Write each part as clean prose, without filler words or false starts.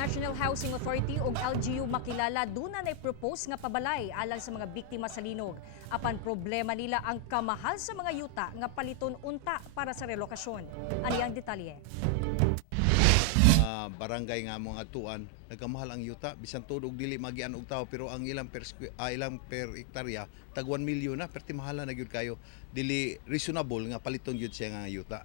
National Housing Authority ug LGU makilala duna nay propose nga pabalay alang sa mga biktima sa linog. Apan problema nila ang kamahal sa mga yuta nga paliton unta para sa relokasyon. Ani ang detalye? Barangay nga mga atuan nagkamahal ang yuta bisan tudog dili magian og tao pero ang ilang per hektarya tag 1 milyon na perti mahala na gyud kayo dili reasonable nga paliton gyud siya nga yuta.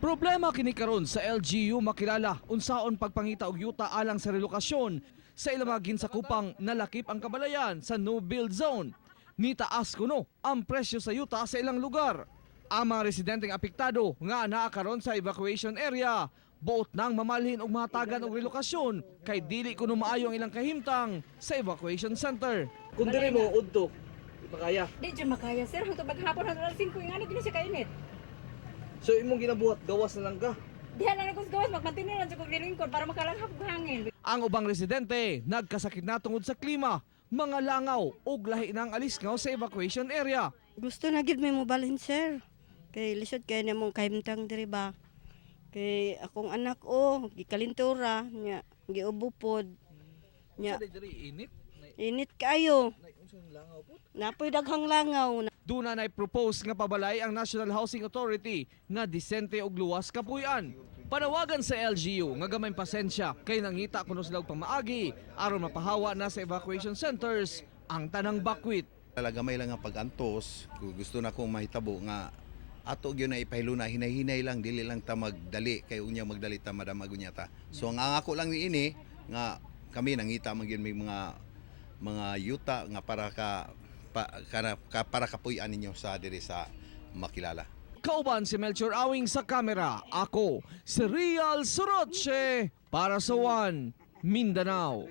Problema kini karon sa LGU makilala unsaon pagpangita og yuta alang sa relokasyon sa ilang mga ginsakupang nalakip ang kabalayan sa no build zone. Nitaas kuno ang presyo sa yuta sa ilang lugar. Ang mga residenteng apektado nga naa karon sa evacuation area buot nang mamalhin og mahatagan og relokasyon kay dili kuno maayo ang ilang kahimtang sa evacuation center. Kung dili mo udto, makaya. Di dyan makaya, sir. Hangtod maghapon hangtod alas 5 yung ano, gini siya kainit. So imong ginabuhat gawas na lang ka. Diyan lang ako sa gawas, magmantinin lang sa kong lilingkod para makalanghap og hangin. Ang ubang residente nagkasakit na tungod sa klima, mga langaw ug lahi ng alisngaw sa evacuation area. Gusto na gid may mobalhin, sir. Kay lisod kay namong kahimtang diri ba. Kay akong anak gikalintura nya giubo pod. Nya Sa diri init. init kayo. Unsang langaw po? Napoy daghang langaw. Duna nay propose nga pabalay ang National Housing Authority nga disente og luwas kapuy-an. Panawagan sa LGU nga gamay pasensya kay nangita kuno sila og pamaagi aron mapahawa na sa evacuation centers ang tanang bakwit. Gamay lang nga pag-antos gusto na kong mahitabo nga ato gyud na ipahiluna hinay-hinay lang dili lang ta magdali kay unya magdali ta madamag unya ta. So ang ako lang niini nga kami nangita man gyud may mga yuta nga para kapuy-an ninyo sa diri sa makilala. Kauban si Melchor Awing sa kamera. Ako si Real Soroche para sa One Mindanao.